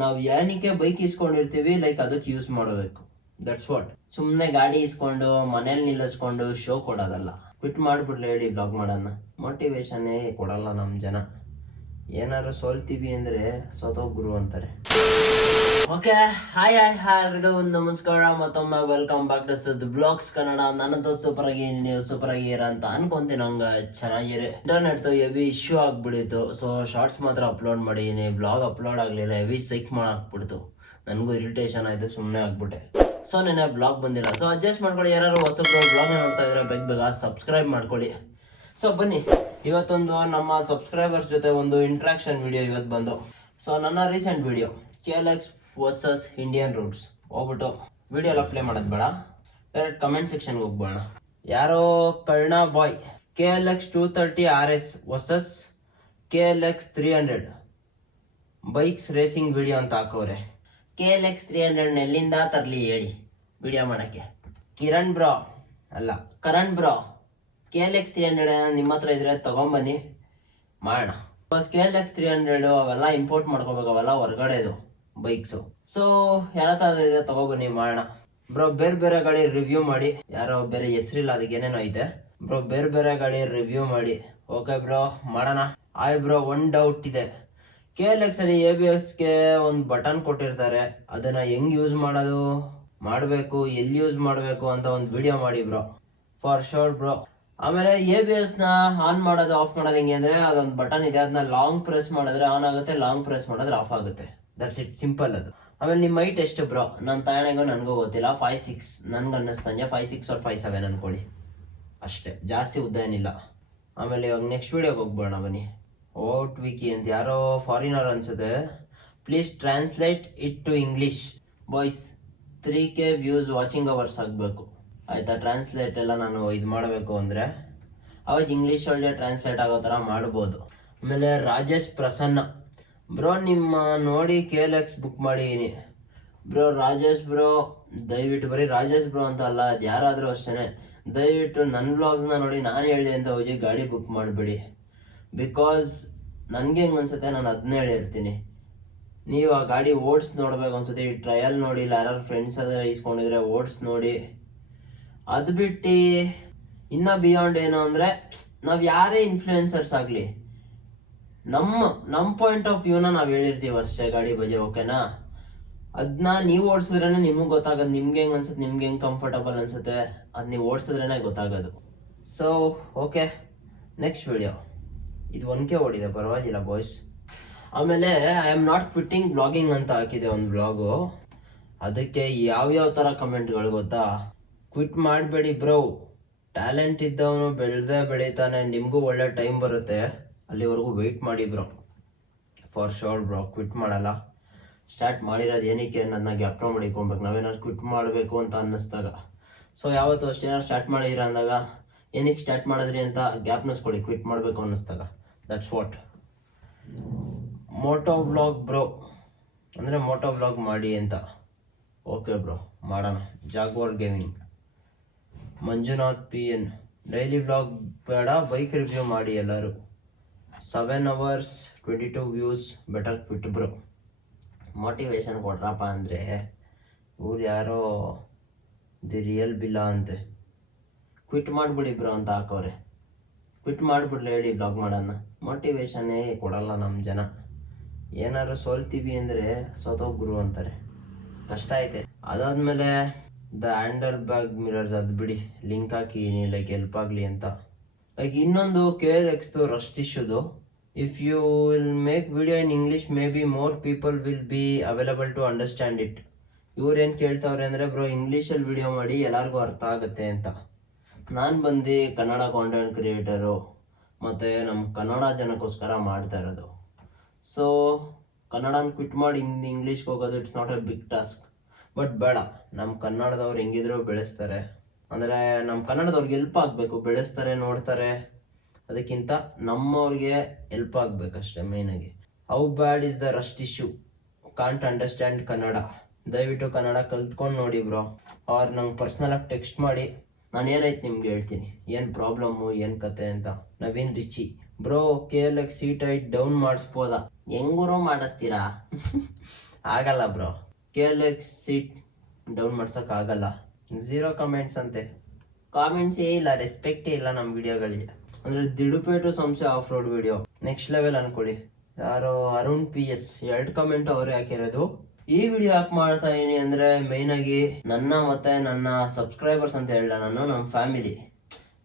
ನಾವು ಏನಕ್ಕೆ ಬೈಕ್ ಇಸ್ಕೊಂಡಿರ್ತೀವಿ ಲೈಕ್ ಅದಕ್ಕೆ ಯೂಸ್ ಮಾಡಬೇಕು. That's what. ಸುಮ್ಮನೆ ಗಾಡಿ ಇಸ್ಕೊಂಡು ಮನೇಲಿ ನಿಲ್ಲಿಸ್ಕೊಂಡು ಶೋ ಕೊಡೋದಲ್ಲ. ಕ್ವಿಟ್ ಮಾಡ್ಬಿಡ್ಲಿ ಹೇಳಿ ಬ್ಲಾಗ್ ಮಾಡೋಣ. ಮೋಟಿವೇಶನ್ನೇ ಕೊಡಲ್ಲ ನಮ್ಮ ಜನ. ಏನಾದ್ರು ಸೋಲ್ತೀವಿ ಅಂದ್ರೆ ಸೋತೋಗ್ರು ಅಂತಾರೆ. ಓಕೆ, ಹಾಯ್ ಎಲ್ರಿಗೂ ಒಂದು ನಮಸ್ಕಾರ. ಮತ್ತೊಮ್ಮೆ welcome back to Sud blogs Kannada. ನನ್ನದು ಸೂಪರ್ ಆಗಿ, ನೀವು ಸೂಪರ್ ಆಗಿರ ಅಂತ ಅನ್ಕೊಂತೀನಿ. ನಂಗೆ ಚೆನ್ನಾಗಿರಿ. ಇಂಟರ್ನೆಟ್ ಹೆವಿ ಇಶ್ಯೂ ಆಗ್ಬಿಡಿತ್ತು. ಸೊ ಶಾರ್ಟ್ಸ್ ಮಾತ್ರ ಅಪ್ಲೋಡ್ ಮಾಡಿದೀನಿ, ಬ್ಲಾಗ್ ಅಪ್ಲೋಡ್ ಆಗ್ಲಿಲ್ಲ. ಹೆವಿ ಸೈಕ್ ಮಾಡಾಕ್ಬಿಡ್ತು. ನನಗೂ ಇರಿಟೇಷನ್ ಆಯ್ತು, ಸುಮ್ಮನೆ ಆಗ್ಬಿಟ್ಟೆ. ಸೊ ನೆನೆ ಬ್ಲಾಗ್ ಬಂದಿಲ್ಲ. ಸೊ ಅಡ್ಜಸ್ಟ್ ಮಾಡ್ಕೊಳ್ಳಿ. ಯಾರು ಹೊಸ ಬ್ಲಾಗ್ ನೋಡ್ತಾ ಇದ್ರೆ ಬೇಗ ಸಬ್ಸ್ಕ್ರೈಬ್ ಮಾಡ್ಕೊಳ್ಳಿ. ಸೊ ಬನ್ನಿ, ಇವತ್ತೊಂದು ನಮ್ಮ ಸಬ್ಸ್ಕ್ರೈಬರ್ಸ್ ಜೊತೆ ಒಂದು ಇಂಟ್ರಾಕ್ಷನ್ ವಿಡಿಯೋ ಇವತ್ತು ಬಂದು. ಸೊ ನನ್ನ recent video KLX versus Indian routes ಹೋಗ್ಬಿಟ್ಟು ವಿಡಿಯೋ ಎಲ್ಲ ಪ್ಲೇ ಮಾಡೋದು ಬೇಡ, ಡೈರೆಕ್ಟ್ ಕಮೆಂಟ್ ಸೆಕ್ಷನ್ಗೆ ಹೋಗ್ಬೋಣ. ಯಾರೋ ಕರ್ಣಾ boy KLX 230 RS versus KLX 300 bikes racing video ಅಂತ ಹಾಕೋರೆ. KLX 300 ಎಲ್ಲಿಂದ ತರಲಿ ಹೇಳಿ ವಿಡಿಯೋ ಮಾಡೋಕ್ಕೆ? ಕಿರಣ್ ಬ್ರೋ ಅಲ್ಲ, ಕರಣ್ ಬ್ರೋ. KLX 300 ನಿಮ್ಮ ಹತ್ರ ಇದ್ರೆ ತಗೊಂಬನ್ನಿ, ಮಾಡೋಣ. KLX 300 ಅವೆಲ್ಲ ಇಂಪೋರ್ಟ್ ಮಾಡ್ಕೋಬೇಕು, ಅವೆಲ್ಲ ಹೊರಗಡೆದು ಬೈಕ್ಸು. ಸೊ ಯಾರ ಇದೆ ತಗೊಬನ್ನಿ, ಮಾಡೋಣ. ಬ್ರೋ ಬೇರೆ ಬೇರೆ ಗಾಡಿ ರಿವ್ಯೂ ಮಾಡಿ. ಯಾರೋ ಬೇರೆ ಹೆಸರಿಲ್ಲ, ಅದಕ್ಕೆ ಏನೇನೋ ಐತೆ ಬ್ರೋ. ಬೇರೆ ಬೇರೆ ಗಾಡಿ ರಿವ್ಯೂ ಮಾಡಿ. ಓಕೆ ಬ್ರೋ, ಮಾಡೋಣ. ಆಯ್ ಬ್ರೋ, ಒಂದು ಡೌಟ್ ಇದೆ. KLX ಅಲ್ಲಿ ABSಗೆ ಒಂದು ಬಟನ್ ಕೊಟ್ಟಿರ್ತಾರೆ, ಅದನ್ನ ಹೆಂಗ್ ಯೂಸ್ ಮಾಡಬೇಕು, ಎಲ್ಲಿ ಯೂಸ್ ಮಾಡಬೇಕು ಅಂತ ಒಂದು ವಿಡಿಯೋ ಮಾಡಿ ಬ್ರೋ, ಫಾರ್ ಶೋರ್ ಬ್ರೋ. ಆಮೇಲೆ ABS ನ ಆನ್ ಮಾಡೋದು ಆಫ್ ಮಾಡೋದು ಹೆಂಗೆ ಅಂದ್ರೆ, ಅದೊಂದು ಬಟನ್ ಇದೆ, ಅದನ್ನ ಲಾಂಗ್ ಪ್ರೆಸ್ ಮಾಡಿದ್ರೆ ಆನ್ ಆಗುತ್ತೆ, ಲಾಂಗ್ ಪ್ರೆಸ್ ಮಾಡಿದ್ರೆ ಆಫ್ ಆಗುತ್ತೆ. ದಟ್ಸ್ ಇಟ್, ಸಿಂಪಲ್ ಅದು. ಆಮೇಲೆ ನಿಮ್ಮ ಹೈಟ್ ಎಷ್ಟು ಬ್ರೋ? ನನ್ನ ತಾಯಣೆಗೂ ನನಗೂ ಗೊತ್ತಿಲ್ಲ. 5'6" ನನ್ಗೆ ಅನ್ನಿಸ್ತಂಗೆ 5'6" or 5'7" ಅನ್ಕೊಳ್ಳಿ, ಅಷ್ಟೇ, ಜಾಸ್ತಿ ಉದ್ದ ಏನಿಲ್ಲ. ಆಮೇಲೆ ಇವಾಗ ನೆಕ್ಸ್ಟ್ ವಿಡಿಯೋಗೆ ಹೋಗ್ಬೋಣ ಬನ್ನಿ. ಓಟ್ ವಿಕಿ ಅಂತ ಯಾರೋ ಫಾರಿನರ್ ಅನ್ಸುತ್ತೆ. Please translate it to English boys. 3K views watching hours ಆಗಬೇಕು, ಆಯ್ತಾ? ಟ್ರಾನ್ಸ್ಲೇಟ್ ಎಲ್ಲ ನಾನು ಇದು ಮಾಡಬೇಕು ಅಂದರೆ ಅವಾಗ ಇಂಗ್ಲೀಷ್ ಒಳ್ಳೆ ಟ್ರಾನ್ಸ್ಲೇಟ್ ಆಗೋ ಥರ ಮಾಡ್ಬೋದು. ಆಮೇಲೆ ರಾಜೇಶ್ ಪ್ರಸನ್ನ ಬ್ರೋ, ನಿಮ್ಮ ನೋಡಿ KLX ಬುಕ್ ಮಾಡಿದ್ದೀನಿ ಬ್ರೋ. ರಾಜೇಶ್ ಬ್ರೋ, ದಯವಿಟ್ಟು ಬರೀ ರಾಜೇಶ್ ಬ್ರೋ ಅಂತ ಅಲ್ಲ, ಅದು ಯಾರಾದರೂ ಅಷ್ಟೇ, ದಯವಿಟ್ಟು ನನ್ನ ವ್ಲಾಗ್ಸ್ನ ನೋಡಿ ನಾನು ಹೇಳಿದೆ ಅಂತ ಹೋಗಿ ಗಾಡಿ ಬುಕ್ ಮಾಡಿಬಿಡಿ. ಬಿಕಾಸ್ ನನಗೆ ಹೆಂಗೆ ಅನ್ಸುತ್ತೆ, ನಾನು ಅದನ್ನೇ ಹೇಳಿರ್ತೀನಿ. ನೀವು ಆ ಗಾಡಿ ಓಡ್ಸ್ ನೋಡ್ಬೇಕು ಅನ್ಸುತ್ತೆ, ಈ ಟ್ರಯಲ್ ನೋಡಿ, ಇಲ್ಲ ಯಾರು ಫ್ರೆಂಡ್ಸ್ ಅದ ಇಸ್ಕೊಂಡಿದ್ರೆ ಓಡ್ಸ್ ನೋಡಿ. ಅದು ಬಿಟ್ಟು ಇನ್ನ ಬಿಯಾಂಡ್ ಏನು ಅಂದರೆ, ನಾವು ಯಾರೇ ಇನ್ಫ್ಲೂಯೆನ್ಸರ್ಸ್ ಆಗಲಿ, ನಮ್ಮ ಪಾಯಿಂಟ್ ಆಫ್ ವ್ಯೂನ ನಾವು ಹೇಳಿರ್ತೀವಿ ಅಷ್ಟೇ ಗಾಡಿ ಬಗ್ಗೆ, ಓಕೆನಾ? ಅದನ್ನ ನೀವು ಓಡಿಸಿದ್ರೇ ನಿಮಗೆ ಗೊತ್ತಾಗೋದು, ನಿಮ್ಗೆ ಹೆಂಗೆ ಅನ್ಸುತ್ತೆ, ನಿಮ್ಗೆ ಹೆಂಗೆ ಕಂಫರ್ಟಬಲ್ ಅನ್ಸುತ್ತೆ, ಅದು ನೀವು ಓಡಿಸಿದ್ರೇ ಗೊತ್ತಾಗೋದು. So okay, next video. ಇದು 1K ಓಡಿದೆ, ಪರವಾಗಿಲ್ಲ ಬಾಯ್ಸ್. ಆಮೇಲೆ I am not quitting blogging ಅಂತ ಹಾಕಿದೆ ಒಂದು ಬ್ಲಾಗು. ಅದಕ್ಕೆ ಯಾವ್ಯಾವ ಥರ ಕಮೆಂಟ್ಗಳು ಗೊತ್ತಾ? ಕ್ವಿಟ್ ಮಾಡಬೇಡಿ ಬ್ರೋ, ಟ್ಯಾಲೆಂಟ್ ಇದ್ದವನು ಬೆಳೀತಾನೆ, ನಿಮಗೂ ಒಳ್ಳೆ ಟೈಮ್ ಬರುತ್ತೆ, ಅಲ್ಲಿವರೆಗೂ ವೆಯ್ಟ್ ಮಾಡಿ bro, for sure bro. Quit ಮಾಡಲ್ಲ. ಸ್ಟಾರ್ಟ್ ಮಾಡಿರೋದು ಏನಕ್ಕೆ ನನ್ನ ಗ್ಯಾಪ್ನ ಮಾಡಿಕೊಳ್ಬೇಕು, ನಾವೇನಾದ್ರು ಕ್ವಿಟ್ ಮಾಡಬೇಕು ಅಂತ ಅನ್ನಿಸ್ದಾಗ. ಸೊ ಯಾವತ್ತು ಅಷ್ಟು ಏನಾದ್ರು ಸ್ಟಾರ್ಟ್ ಮಾಡಿದಿರ ಅಂದಾಗ ಏನಕ್ಕೆ ಸ್ಟಾರ್ಟ್ ಮಾಡಿದ್ರಿ ಅಂತ ಗ್ಯಾಪ್ನಿಸ್ಕೊಳ್ಳಿ, ಕ್ವಿಟ್ ಮಾಡಬೇಕು ಅನ್ನಿಸ್ದಾಗ. That's what. Moto vlog bro ಅಂದರೆ ಮೋಟೋ ವ್ಲಾಗ್ ಮಾಡಿ ಅಂತ. ಓಕೆ ಬ್ರೋ, ಮಾಡೋಣ. Jaguar gaming Manjunath PN daily vlog ಬೇಡ, ಬೈಕ್ ರಿವ್ಯೂ ಮಾಡಿ ಎಲ್ಲರೂ. 7 hours 22 views, better quit bro. Motivation ಕೊಡ್ರಪ್ಪ ಅಂದರೆ ಇವ್ರು ಯಾರೋ ದಿ ರಿಯಲ್ ಬಿಲ್ಲ ಅಂತೆ. ಕ್ವಿಟ್ ಮಾಡಿಬಿಡಿ ಬ್ರೋ ಅಂತ ಹಾಕೋರೆ. ಕ್ವಿಟ್ ಮಾಡಿಬಿಡ್ಲಿ ಹೇಳಿ ಬ್ಲಾಗ್ ಮಾಡೋಣ. ಮೋಟಿವೇಶನ್ನೇ ಕೊಡಲ್ಲ ನಮ್ಮ ಜನ. ಏನಾದ್ರು ಸೋಲ್ತೀವಿ ಅಂದರೆ ಸೋತೋಗ್ರು ಅಂತಾರೆ, ಕಷ್ಟ ಐತೆ. ಅದಾದಮೇಲೆ ದ ಹ್ಯಾಂಡಲ್ ಬ್ಯಾಗ್ ಮಿರರ್ಸ್, ಅದು ಬಿಡಿ, ಲಿಂಕ್ ಹಾಕಿ ಲೈಕ್ ಹೆಲ್ಪ್ ಆಗಲಿ ಅಂತ. ಲೈಕ್ ಇನ್ನೊಂದು KLXದು ರಸ್ಟ್ ಇಶ್ಯೂದು. If you will make video in English may be more people will be available to understand it. ಇವ್ರೇನು ಕೇಳ್ತಾವ್ರೆ ಅಂದರೆ, ಬ್ರೋ ಇಂಗ್ಲೀಷಲ್ಲಿ ವಿಡಿಯೋ ಮಾಡಿ ಎಲ್ಲರಿಗೂ ಅರ್ಥ ಆಗುತ್ತೆ ಅಂತ. ನಾನು ಬಂದು ಕನ್ನಡ ಕಾಂಟೆಂಟ್ ಕ್ರಿಯೇಟರು, ಮತ್ತು ನಮ್ಮ ಕನ್ನಡ ಜನಕ್ಕೋಸ್ಕರ ಮಾಡ್ತಾ ಇರೋದು. ಸೊ ಕನ್ನಡನ ಕ್ವಿಟ್ ಮಾಡಿ ಇಂಗ್ಲೀಷ್ಗೆ ಹೋಗೋದು it's not a big task. But ಬೇಡ, ನಮ್ಮ ಕನ್ನಡದವ್ರು ಹೆಂಗಿದ್ರು ಬೆಳೆಸ್ತಾರೆ, ಅಂದರೆ ನಮ್ಮ ಕನ್ನಡದವ್ರಿಗೆ ಹೆಲ್ಪ್ ಆಗಬೇಕು, ಬೆಳೆಸ್ತಾರೆ, ನೋಡ್ತಾರೆ. ಅದಕ್ಕಿಂತ ನಮ್ಮವ್ರಿಗೆ ಹೆಲ್ಪ್ ಆಗಬೇಕಷ್ಟೇ ಮೇಯ್ನಾಗಿ. How bad is the Rust issue, can't understand Kannada. ದಯವಿಟ್ಟು ಕನ್ನಡ ಕಲ್ತ್ಕೊಂಡು ನೋಡಿ ಬ್ರೋ, ಅವ್ರು ನಂಗೆ ಪರ್ಸ್ನಲಾಗಿ ಟೆಕ್ಸ್ಟ್ ಮಾಡಿ, ನಾನು ಏನೈತೆ ನಿಮ್ಗೆ ಹೇಳ್ತೀನಿ, ಏನು ಪ್ರಾಬ್ಲಮ್ಮು, ಏನು ಕತೆ ಅಂತ. Naveen Richie bro, KLX seat height down ಮಾಡಿಸ್ಬೋದಾ? ಹೆಂಗೂರೋ ಮಾಡಿಸ್ತೀರಾ? ಆಗಲ್ಲ ಬ್ರೋ. KLX ಸೀಟ್ ಡೌನ್ ಮಾಡ್ಸೋಕೆ ಆಗಲ್ಲ. 0 ಕಮೆಂಟ್ಸ್ ಅಂತೆ. ಕಾಮೆಂಟ್ಸೇ ಇಲ್ಲ, ರೆಸ್ಪೆಕ್ಟೇ ಇಲ್ಲ ನಮ್ಮ ವಿಡಿಯೋಗಳಿಗೆ. ಅಂದ್ರೆ ದಿಡುಪೇಟು ಸಂಸ್ಥೆ off road video next level ಅನ್ಕೊಳ್ಳಿ. ಯಾರೋ ಅರುಣ್ PS 2 ಕಮೆಂಟ್ ಅವರೇ ಹಾಕಿರೋದು. ಈ ವಿಡಿಯೋ ಯಾಕೆ ಮಾಡ್ತಾ ಇದೀನಿ ಅಂದ್ರೆ ಮೇನ್ ಆಗಿ ನನ್ನ ಮತ್ತೆ ನನ್ನ ಸಬ್ಸ್ಕ್ರೈಬರ್ಸ್ ಅಂತ ಹೇಳ, ನಾನು ನಮ್ಮ ಫ್ಯಾಮಿಲಿ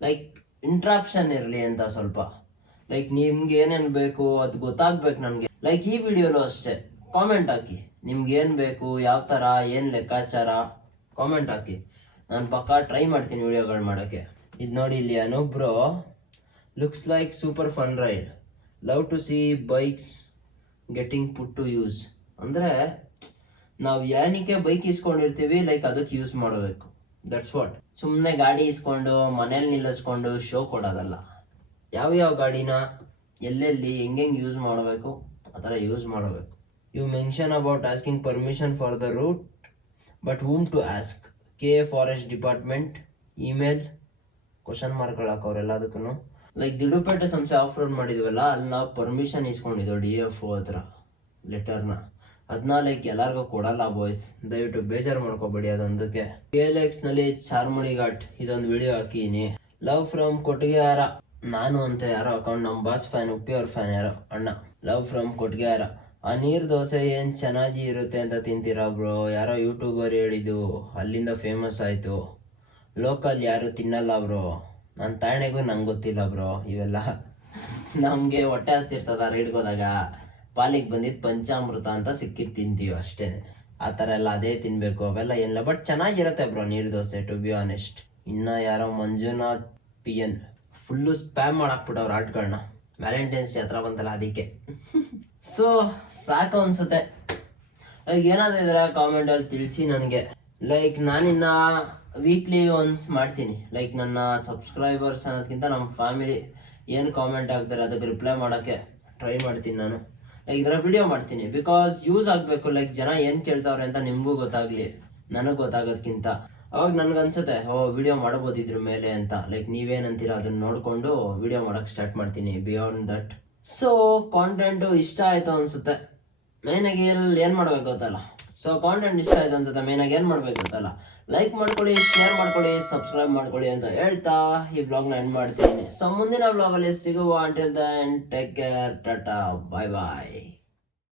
ಲೈಕ್ ಇಂಟ್ರಾಕ್ಷನ್ ಇರಲಿ ಅಂತ ಸ್ವಲ್ಪ. ಲೈಕ್ ನಿಮ್ಗೆ ಏನೇನ್ ಬೇಕು ಅದು ಗೊತ್ತಾಗ್ಬೇಕು ನನ್ಗೆ. ಲೈಕ್ ಈ ವಿಡಿಯೋಲು ಅಷ್ಟೇ ಕಾಮೆಂಟ್ ಹಾಕಿ, ನಿಮ್ಗೆ ಏನ್ ಬೇಕು, ಯಾವ ತರ, ಏನ್ ಲೆಕ್ಕಾಚಾರ, ಕಾಮೆಂಟ್ ಹಾಕಿ. ನಾನು ಪಕ್ಕಾ ಟ್ರೈ ಮಾಡ್ತೀನಿ ವಿಡಿಯೋಗಳು ಮಾಡೋಕ್ಕೆ. ಇದು ನೋಡಿ, ಇಲ್ಲಿ ಅನೊಬ್ರು looks like super fun ride, love to see bikes getting put to use. ಅಂದ್ರೆ ನಾವು ಏನಕ್ಕೆ ಬೈಕ್ ಇಸ್ಕೊಂಡಿರ್ತೀವಿ ಲೈಕ್ ಅದಕ್ಕೆ ಯೂಸ್ ಮಾಡಬೇಕು. That's what. ಸುಮ್ಮನೆ ಗಾಡಿ ಇಸ್ಕೊಂಡು ಮನೇಲಿ ನಿಲ್ಲಿಸ್ಕೊಂಡು ಶೋ ಕೊಡೋದಲ್ಲ. ಯಾವ ಗಾಡಿನ ಎಲ್ಲೆಲ್ಲಿ ಹೆಂಗೆ ಯೂಸ್ ಮಾಡಬೇಕು ಆ ಥರ ಯೂಸ್ ಮಾಡಬೇಕು. You mention about asking permission for the route, but whom to ask? KA forest department, email question ಮಾರ್ಕ್ಗಳು ಹಾಕೋರೆಲ್ಲದಕ್ಕೂ. ಲೈಕ್ ದಿಡುಪೇಟೆ ಸಂಸ್ಥೆ ಆಫ್ ರೋಡ್ ಮಾಡಿದ್ವಲ್ಲ, ಅಲ್ಲಿ ನಾವು ಪರ್ಮಿಷನ್ ಇಸ್ಕೊಂಡಿದ್ದೋ DFO ಹತ್ರ ಲೆಟರ್ನ. ಅದನ್ನ ಲೈಕ್ ಎಲ್ಲರಿಗೂ ಕೊಡಲ್ಲ ಬಾಯ್ಸ್, ದಯವಿಟ್ಟು ಬೇಜಾರು ಮಾಡ್ಕೋಬೇಡಿ ಅದೊಂದಕ್ಕೆ. KLX ನಲ್ಲಿ ಚಾರ್ಮುಡಿ ಘಾಟ್ ಇದೊಂದು ವಿಡಿಯೋ ಹಾಕಿನಿ. ಲವ್ ಫ್ರಮ್ ಕೊಟ್ಟಿಗೆಹಾರ, ನಾನು ಅಂತ ಯಾರೋ ಅಕೌಂಟ್, ನಮ್ಮ ಬಾಸ್ ಫ್ಯಾನ್, ಉಪ್ಪಿ ಅವ್ರ ಫ್ಯಾನ್ ಯಾರೋ ಅಣ್ಣ. Love from Kottigehara. ಆ ನೀರ್ ದೋಸೆ ಏನ್ ಚೆನ್ನಾಗಿ ಇರುತ್ತೆ ಅಂತ ತಿಂತೀರಾ ಬ್ರೋ? ಯಾರೋ ಯೂಟ್ಯೂಬರ್ ಹೇಳಿದ್ದು, ಅಲ್ಲಿಂದ ಫೇಮಸ್ ಆಯ್ತು. ಲೋಕಲ್ ಯಾರು ತಿನ್ನಲ್ಲ ಬ್ರೋ. ನನ್ನ ತಾಣೆಗೂ ನಂಗೆ ಗೊತ್ತಿಲ್ಲ ಬ್ರೋ ಇವೆಲ್ಲ. ನಮ್ಗೆ ಹೊಟ್ಟೆ ಹಸ್ತಿರ್ತದ ರೈಡ್ಗೆ ಹೋದಾಗ, ಪಾಲಿಗೆ ಬಂದಿದ್ದು ಪಂಚಾಮೃತ ಅಂತ ಸಿಕ್ಕಿದ್ದು ತಿಂತೀವಿ ಅಷ್ಟೇ. ಆ ಥರ ಎಲ್ಲ ಅದೇ ತಿನ್ಬೇಕು ಅವೆಲ್ಲ ಏನಿಲ್ಲ, ಬಟ್ ಚೆನ್ನಾಗಿರುತ್ತೆ ಬ್ರೋ ನೀರು ದೋಸೆ ಟು ಬಿ ಆನೆಸ್ಟ್. ಇನ್ನ ಯಾರೋ ಮಂಜುನಾಥ್ PN ಫುಲ್ಲು ಸ್ಪ್ಯಾಮ್ ಮಾಡಾಕ್ಬಿಟ್ಟವ್ರು ಆರ್ಟ್ಗಳನ್ನ. ವ್ಯಾಲೆಂಟೈನ್ಸ್ ಡೇ ಹತ್ರ ಬಂತಲ್ಲ ಅದಕ್ಕೆ. ಸೊ ಸಾಕು ಅನ್ಸುತ್ತೆ. ಈಗ ಏನಾದ್ರು ಇದ್ರೆ ಕಾಮೆಂಟಲ್ಲಿ ತಿಳಿಸಿ ನನಗೆ. ಲೈಕ್ ನಾನಿನ್ನ ವೀಕ್ಲಿ ಒನ್ಸ್ ಮಾಡ್ತೀನಿ. ಲೈಕ್ ನನ್ನ ಸಬ್ಸ್ಕ್ರೈಬರ್ಸ್ ಅನ್ನೋದಕ್ಕಿಂತ ನಮ್ಮ ಫ್ಯಾಮಿಲಿ ಏನು ಕಾಮೆಂಟ್ ಆಗ್ತಾರೆ ಅದಕ್ಕೆ ರಿಪ್ಲೈ ಮಾಡೋಕ್ಕೆ ಟ್ರೈ ಮಾಡ್ತೀನಿ ನಾನು. ಲೈಕ್ ಇದರ ವಿಡಿಯೋ ಮಾಡ್ತೀನಿ ಬಿಕಾಸ್ ಯೂಸ್ ಆಗಬೇಕು. ಲೈಕ್ ಜನ ಏನು ಕೇಳ್ತಾವ್ರೆ ಅಂತ ನಿಮಗೂ ಗೊತ್ತಾಗಲಿ, ನನಗೆ ಗೊತ್ತಾಗೋದ್ಕಿಂತ. ಅವಾಗ ನನಗನ್ಸುತ್ತೆ ವಿಡಿಯೋ ಮಾಡ್ಬೋದು ಇದ್ರ ಮೇಲೆ ಅಂತ. ಲೈಕ್ ನೀವೇನಂತೀರ ಅದನ್ನ ನೋಡಿಕೊಂಡು ವಿಡಿಯೋ ಮಾಡೋಕ್ಕೆ ಸ್ಟಾರ್ಟ್ ಮಾಡ್ತೀನಿ. Beyond that. ಸೊ ಕಾಂಟೆಂಟು ಇಷ್ಟ ಆಯಿತು ಅನಿಸುತ್ತೆ. ಮೇನಾಗಿ ಏನು ಮಾಡಬೇಕು ಗೊತ್ತಲ್ಲ. ಸೊ ಕಾಂಟೆಂಟ್ ಇಷ್ಟ ಆಯ್ತು ಅನ್ಸುತ್ತೆ. ಮೇನಾಗಿ ಏನು ಮಾಡಬೇಕು ಗೊತ್ತಲ್ಲ. ಲೈಕ್ ಮಾಡ್ಕೊಳ್ಳಿ, ಶೇರ್ ಮಾಡ್ಕೊಳ್ಳಿ, ಸಬ್ಸ್ಕ್ರೈಬ್ ಮಾಡ್ಕೊಳ್ಳಿ ಅಂತ ಹೇಳ್ತಾ ಈ ಬ್ಲಾಗ್ನ ಎಂಡ್ ಮಾಡ್ತೀನಿ. ಸೊ ಮುಂದಿನ ಬ್ಲಾಗಲ್ಲಿ ಸಿಗುವ. Until then take care, tata, bye ಬಾಯ್.